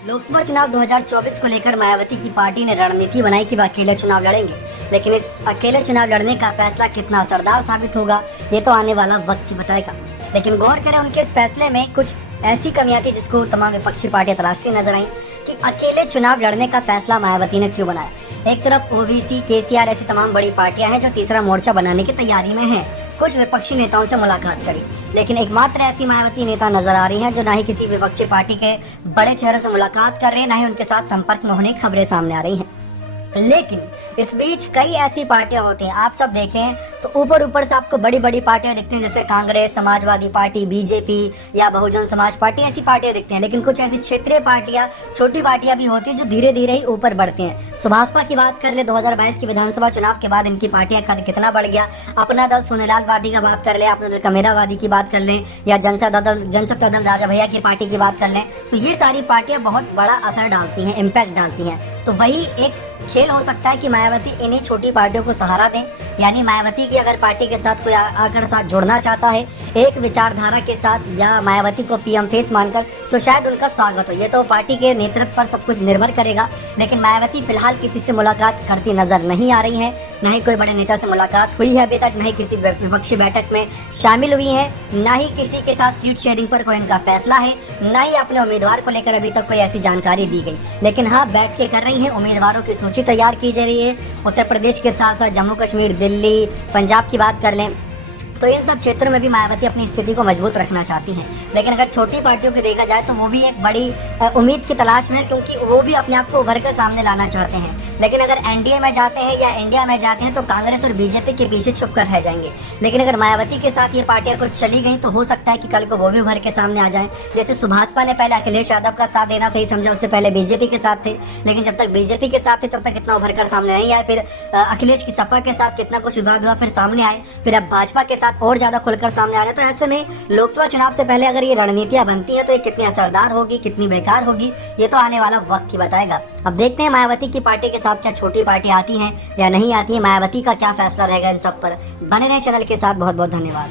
लोकसभा चुनाव 2024 को लेकर मायावती की पार्टी ने रणनीति बनाई कि वह अकेले चुनाव लड़ेंगे, लेकिन इस अकेले चुनाव लड़ने का फैसला कितना असरदार साबित होगा ये तो आने वाला वक्त ही बताएगा। लेकिन गौर करें, उनके इस फैसले में कुछ ऐसी कमियां थी जिसको तमाम विपक्षी पार्टियां तलाशती नजर आई कि अकेले चुनाव लड़ने का फैसला मायावती ने क्यों बनाया। एक तरफ ओबीसी, केसीआर ऐसी तमाम बड़ी पार्टियां हैं जो तीसरा मोर्चा बनाने की तैयारी में हैं। कुछ विपक्षी नेताओं से मुलाकात करी, लेकिन एकमात्र ऐसी मायावती नेता नजर आ रही हैं जो ना ही किसी विपक्षी पार्टी के बड़े चेहरे से मुलाकात कर रहे हैं, ना ही उनके साथ संपर्क में होने की खबरें सामने आ रही हैं। लेकिन इस बीच कई ऐसी पार्टियां होती हैं, आप सब देखें तो ऊपर ऊपर से आपको बड़ी बड़ी पार्टियां दिखती हैं, जैसे कांग्रेस, समाजवादी पार्टी, बीजेपी या बहुजन समाज पार्टी, ऐसी पार्टियां दिखती हैं। लेकिन कुछ ऐसी क्षेत्रीय पार्टियां, छोटी पार्टियां भी होती हैं जो धीरे धीरे ही ऊपर बढ़ती हैं। भाजपा की बात कर ले, 2022 के विधानसभा चुनाव के बाद इनकी पार्टियां का कितना बढ़ गया। अपना दल सोनेलाल पार्टी का बात कर ले, अपना दल कमेरावादी की बात कर लें, या जनसत्ता दल राजा भैया की पार्टी की बात कर लें, तो ये सारी पार्टियां बहुत बड़ा असर डालती हैं, इम्पैक्ट डालती हैं। तो वही एक खेल हो सकता है कि मायावती इन्हीं छोटी पार्टियों को सहारा दें, यानी मायावती की अगर पार्टी के साथ कोई आकर साथ जुड़ना चाहता है एक विचारधारा के साथ या मायावती को पीएम फेस मानकर, तो शायद उनका स्वागत हो। ये तो पार्टी के नेतृत्व पर सब कुछ निर्भर करेगा। लेकिन मायावती फिलहाल किसी से मुलाकात करती नजर नहीं आ रही है, न ही कोई बड़े नेता से मुलाकात हुई है अभी तक, न ही किसी विपक्षी बैठक में शामिल हुई है, न ही किसी के साथ सीट शेयरिंग पर कोई इनका फैसला है, न ही अपने उम्मीदवार को लेकर अभी तक कोई ऐसी जानकारी दी गई। लेकिन हाँ, बैठ के कर रही है, उम्मीदवारों की सूची तैयार की जा रही है। उत्तर प्रदेश के साथ साथ जम्मू कश्मीर, दिल्ली, पंजाब की बात कर लें तो इन सब क्षेत्रों में भी मायावती अपनी स्थिति को मजबूत रखना चाहती हैं। लेकिन अगर छोटी पार्टियों को देखा जाए तो वो भी एक बड़ी उम्मीद की तलाश में है, क्योंकि वो भी अपने आप को उभर कर सामने लाना चाहते हैं। लेकिन अगर एनडीए में जाते हैं या इंडिया में जाते हैं तो कांग्रेस और बीजेपी के पीछे छुप कर रह जाएंगे। लेकिन अगर मायावती के साथ ये पार्टियां कुछ चली गई तो हो सकता है कि कल को वो भी उभर के सामने आ जाएं। जैसे सुभाषपा ने पहले अखिलेश यादव का साथ देना सही समझा, उससे पहले बीजेपी के साथ थे, लेकिन जब तक बीजेपी के साथ थे तब तक इतना उभर कर सामने नहीं आए। फिर अखिलेश की सपा के साथ कितना कुछ विवाद हुआ, फिर सामने आए। फिर अब भाजपा के साथ और ज्यादा खुलकर सामने आ रहे हैं। तो ऐसे में लोकसभा चुनाव से पहले अगर ये रणनीतियां बनती हैं तो ये कितनी असरदार होगी, कितनी बेकार होगी, ये तो आने वाला वक्त ही बताएगा। अब देखते हैं मायावती की पार्टी के साथ क्या छोटी पार्टी आती हैं या नहीं आती है, मायावती का क्या फैसला रहेगा इन सब पर। बने रहे चैनल के साथ। बहुत बहुत धन्यवाद।